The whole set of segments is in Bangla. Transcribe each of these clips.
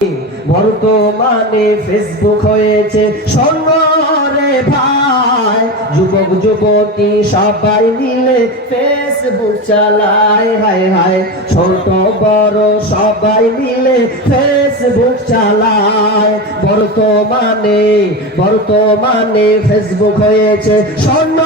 বর্তমানে ফেসবুক হয়েছে স্বর্ণ রে ভাই, যুবক যুবতী সবাই মিলে ফেসবুক চালায়, হায় হায় ছোট বড় সবাই মিলে ফেসবুক চালায়। বর্তমানে ফেসবুক হয়েছে স্বর্ণ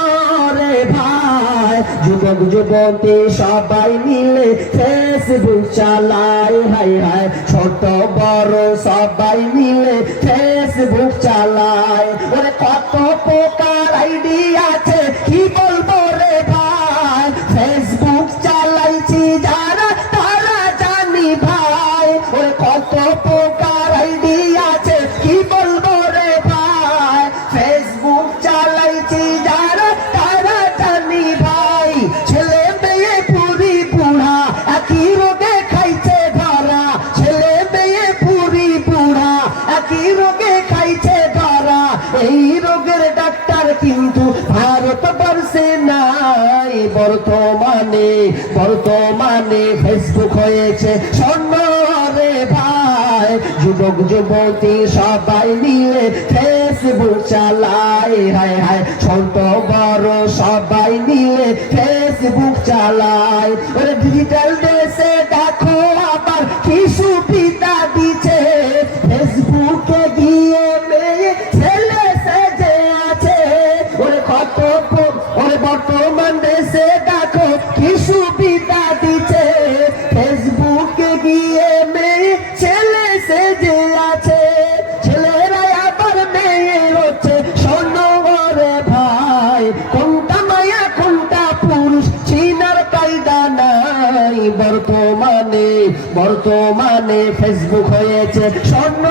রে ভাই, যুবক যুবতী সবাই মিলে ফেসবুক চালায়, হায় হায় ছোট বড় সবাই মিলে ফেসবুক চালায়। ওরে কত প্রকার আইডি আছে কি বলবো রে ভাই, ফেসবুক চালাইছি যারা তারা জানি ভাই। ওরে কত প্রকার আইডি আছে কি বলবো রে ভাই, ফেসবুক চালাইছি যারা তারা জানি ভাই। ছেলে মেয়ে বুড়ি বুড়া একই রোগে খাইছে ধরা, ছেলে মেয়ে বুড়ি বুড়া একই রোগে খাইছে ধরা। এই রোগের ডাক্তার কিন্তু ভারতবর্ষে নাই। বর্তমানে ফেসবুক হয়েছে স্বর্ণ রে ভাই, যুবক যুবতী সবাই মিলে ফেসবুক চালায়, হায় হায় ছোট বড় সবাই মিলে ফেসবুক চালায়। ওরে ডিজিটাল দেশে দেখো আবার কি সুবিধা দিচ্ছে, ফেসবুকে গিয়ে মেয়ে ছেলে সেজে আছে। ওরে বর্তমান দেশে দেখো কি সুবিধা দিচ্ছে, ফেসবুকে গিয়ে মেয়ে ছেলে সেজে আছে। ছেলেরা আবার মেয়ে হচ্ছে স্বর্ণ রে ভাই, কোনটা মায়া কোনটা পুরুষ চিনার কায়দা নাই। বর্তমানে ফেসবুক হয়েছে স্বর্ণ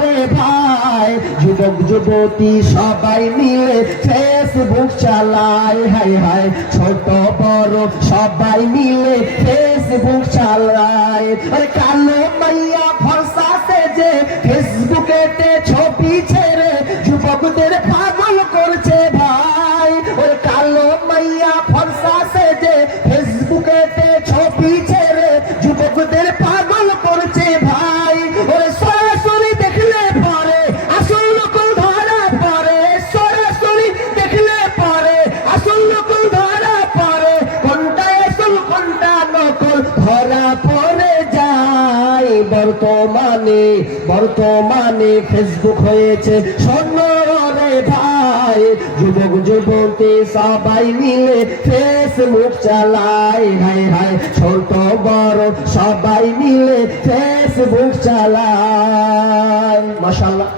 রে ভাই, যুবক যুবতী সবাই মিলে ফেসবুক চালায়, হায় হায় ছোট বড় সবাই মিলে ফেসবুক চালায়। আরে কালো মাইয়া ফর্সা সেজে ফেসবুকেতে ছবি ছেড়ে যুবকদের পাগল করছে ভাই। ওরে কালো মাইয়া ফর্সা সেজে ফেসবুকেতে ছবি ছেড়ে যুবকদের পাগল করছে ভাই। ওরে সরাসরি দেখলে পরে আসল নকল ধরা পড়ে, সরাসরি দেখলে পরে আসল নকল ধরা পড়ে, কোনটা আসল কোনটা নকল ধরা পড়ে যায়। বর্তমানে ফেসবুক হয়েছে স্বর্ণ রে ভাই, যুবক যুবতী সবাই মিলে ফেসবুক চালায়, হায় হায় ছোট বড় সবাই মিলে ফেসবুক চালায়। মাশাআল্লাহ।